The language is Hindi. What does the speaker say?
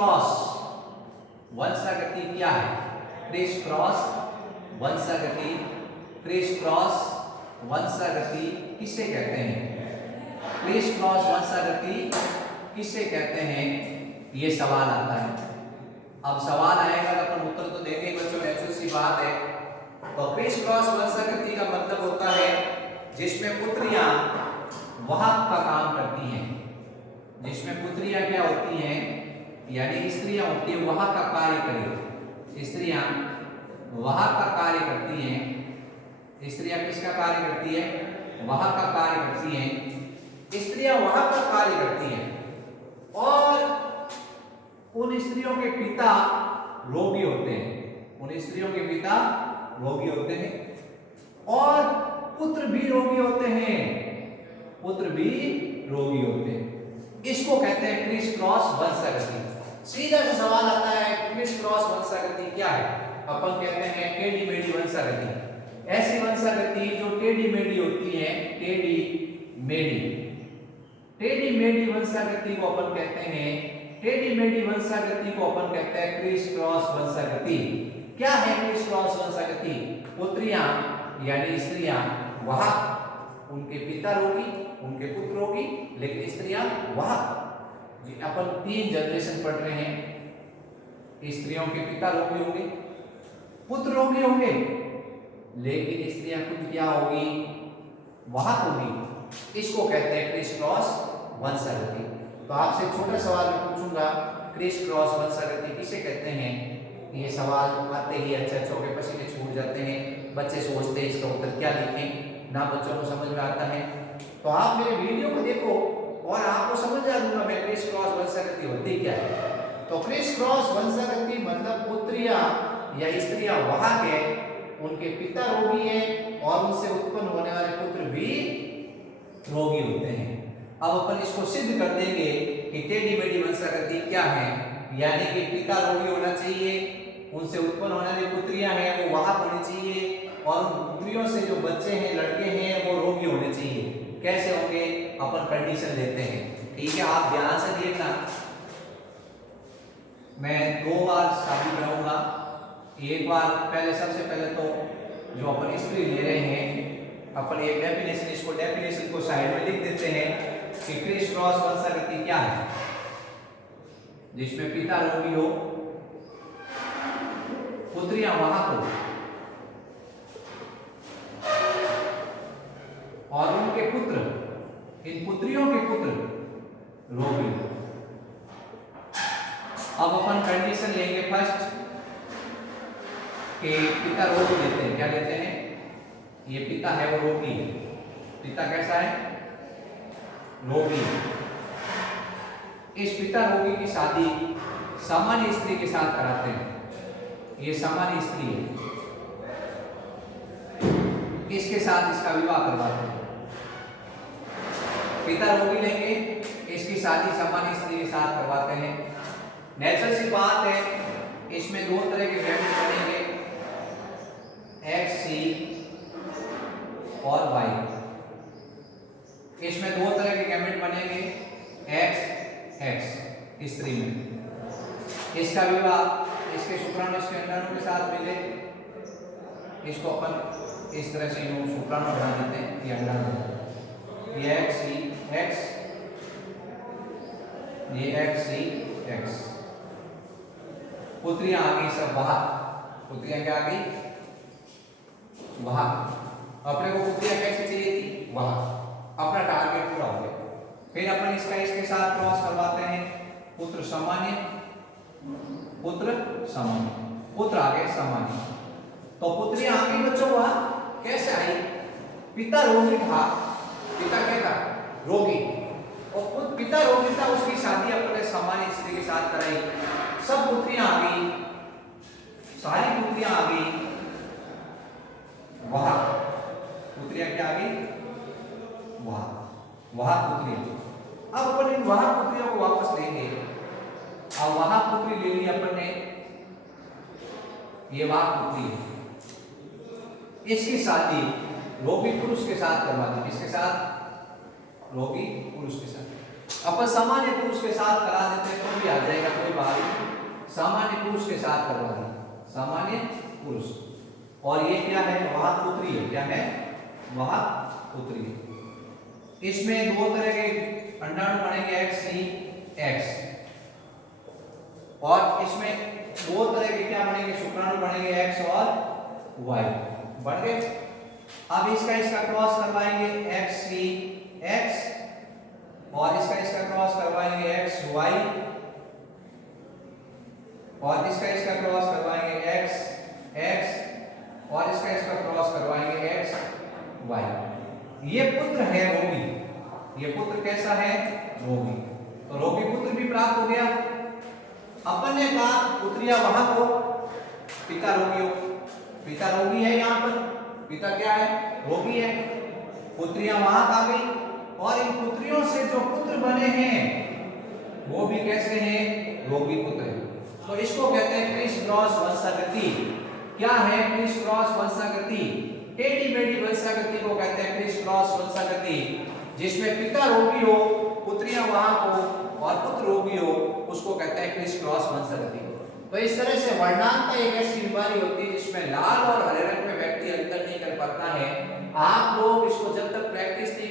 क्रॉस वंशागति क्या है? क्रिस क्रॉस वंशागति, क्रिस क्रॉस वंशागति किसे कहते हैं? क्रिस क्रॉस वंशागति किसे कहते हैं? ये सवाल आता है। अब सवाल आएगा तो अपन उत्तर तो देंगे बच्चों, नेचुरल सी बात है। तो क्रिस क्रॉस वंशागति का मतलब होता है जिसमें पुत्रियां वाहक का काम करती हैं, जिसमें पुत्रियां क्या होती हैं, यानी स्त्रियां होती हैं वाहक का कार्य करें। स्त्रियां वाहक का कार्य करती हैं। स्त्रियां किसका कार्य करती है? वाहक का कार्य करती हैं। स्त्रियां वाहक का कार्य करती हैं और उन स्त्रियों के पिता रोगी होते हैं। उन स्त्रियों के पिता रोगी होते हैं और पुत्र भी रोगी होते हैं। पुत्र भी रोगी होते हैं। इसको कहते हैं क्रिस क्रॉस वंशागति। सीधा सा सवाल आता है क्रिस क्रॉस वंशागति क्या है? अपन कहते हैं टेढ़ी मेढ़ी वंशागति। ऐसी वंशागति जो टेढ़ी मेढ़ी होती है, टेढ़ी मेढ़ी, टेढ़ी मेढ़ी वंशागति को अपन कहते हैं, टेढ़ी मेढ़ी वंशागति को अपन कहते हैं क्रिस क्रॉस वंशागति। क्या है क्रिस क्रॉस वंशागति? पुत्रियां यानी स्त्रियां वाहक, उनके पिता रोगी, उनके पुत्र रोगी, लेकिन स्त्रियां वाहक। जी अपन 3 जनरेशन पढ़ रहे हैं। स्त्रियों के पिता रोगी होंगे, पुत्र रोगी होंगे, लेकिन स्त्रियां खुद क्या होगी? वाहक होगी। इसको कहते हैं क्रिस क्रॉस वंशागति। तो आपसे छोटा सवाल मैं पूछूंगा, क्रिस क्रॉस वंशागति किसे कहते हैं? ये सवाल आते ही अच्छे के पसीने छूट जाते हैं। बच्चे सोचते हैं इसका उत्तर क्या लिखें, ना बच्चों को समझ में आता है। तो आप मेरे वीडियो को देखो और आपको समझ आ दूंगा मैं क्रिस क्रॉस वंशागति होती क्या है। तो क्रिस क्रॉस वंशागति मतलब पुत्रियां या स्त्रियां वाहक है, उनके पिता रोगी हैं और उनसे उत्पन्न होने वाले पुत्र भी रोगी होते हैं। अब अपन इसको सिद्ध कर देंगे कि टेढ़ी मेढ़ी वंशागति क्या है, यानी कि पिता रोगी होना चाहिए, उनसे उत्पन्न होने वाली पुत्रियां हैं वो वाहक होनी चाहिए और उन पुत्रियों से जो बच्चे हैं, लड़के हैं, वो रोगी होने चाहिए। कैसे होंगे? अपन कंडीशन लेते हैं, ठीक है? आप ध्यान से देखना। मैं 2 बार शादी कराऊंगा। एक बार पहले, सबसे पहले तो जो अपन स्त्री ले रहे हैं, अपन एक डेफिनेशन, इसको डेफिनेशन को साइड में लिख देते हैं कि क्रिस क्रॉस वंशागति क्या है? जिसमें पिता रोगी हो, पुत्रियां वाहक हो और उनके पुत्र, इन पुत्रियों के पुत्र रोगी। अब अपन कंडीशन लेंगे फर्स्ट कि पिता रोगी लेते हैं। क्या लेते हैं? ये पिता है वो रोगी है। पिता कैसा है? रोगी। इस पिता रोगी की शादी सामान्य स्त्री के साथ कराते हैं। ये सामान्य स्त्री है, इसके साथ इसका विवाह करवाते हैं। पिता रोगी लेंगे, इसकी शादी सामान्य स्त्री के साथ करवाते हैं। नेचुरल सी बात है, इसमें 2 तरह के गैमेट बनेंगे, XC और Y। इसमें 2 तरह के गैमेट बनेंगे, X स्त्री में। इसका विवाह इसके शुक्राणु इसके अंडाणु के साथ मिले, इसको अपन इस तरह से यूं शुक्राणु बना देते हैं, ये अंडाणु, ये X, ये X। पुत्रियां आ गई सब वाहक। पुत्रियां क्या आ गई? वाहक। अपने को पुत्रियां कैसे चाहिए थी? वाहक। अपना टारगेट पूरा हो गया। फिर अपन इसका इसके साथ क्रॉस करवाते हैं, पुत्र सामान्य, पुत्र सामान्य, पुत्र आ गए सामान्य। तो पुत्रियां आ गई बच्चों वाहक। कैसे आई? पिता रोगी था, पिता क्या था? रोगी, और पिता रोगी था, उसकी शादी अपने सामान्य स्त्री के साथ कराई। सब पुत्रियां आ गई, सारी पुत्रियां आ गई वाहक। पुत्रियां क्या आ गई? वाहक पुत्रियां। अब अपन इन वाहक पुत्रियों को वापस लेंगे। अब वाहक पुत्री ले ली अपन ने, ये वाहक पुत्री है, इसकी शादी रोगी पुरुष के साथ करवा दी। किसके साथ? रोगी पुरुष के साथ। अपन सामान्य पुरुष के साथ करा देते तो भी आ जाएगा, कोई बात नहीं। सामान्य पुरुष के साथ करवा दें, सामान्य पुरुष। और ये क्या है, वाहक पुत्री है, क्या है, वाहक पुत्री। इसमें दो तरह के अंडाणु बनेंगे, एक्स सी एक्स, और इसमें दो तरह के क्या बनेंगे, शुक्राणु बनेंगे, एक्स और वाई बन गए। अब इसका क्रॉस करवाएंगे, एक्स सी एक्स, और इसका क्रॉस करवाएंगे, एक्स वाई, और इसका क्रॉस करवाएंगे, एक्स एक्स, और इसका क्रॉस करवाएंगे, एक्स वाई। ये पुत्र है रोगी, ये पुत्र कैसा है, रोगी। तो रोगी पुत्र भी प्राप्त हो गया। अपन ने कहा पुत्रिया वहां को, पिता रोगी हो, पिता रोगी है, यहाँ पर पिता क्या है, रोगी है, पुत्रियां वहां आ गई, और इन पुत्रियों से जो पुत्र बने हैं वो भी कैसे हैं, रोगी पुत्र हैं। तो इसको कहते हैं क्रिस क्रॉस वंशागति। क्या है क्रिस क्रॉस वंशागति, टेढ़ी मेढ़ी वंशागति को कहते हैं क्रिस क्रॉस वंशागति, जिसमें पिता रोगी हो, पुत्रियां वहां को, और पुत्र रोगी हो, उसको कहते हैं क्रिस क्रॉस वंशागति। तो इस तरह से वर्णांत एक ऐसी बीमारी होती है जिसमें लाल और हरे रंग में व्यक्ति अंतर नहीं कर पाता है। आप लोग इसको जब तक प्रैक्टिस नहीं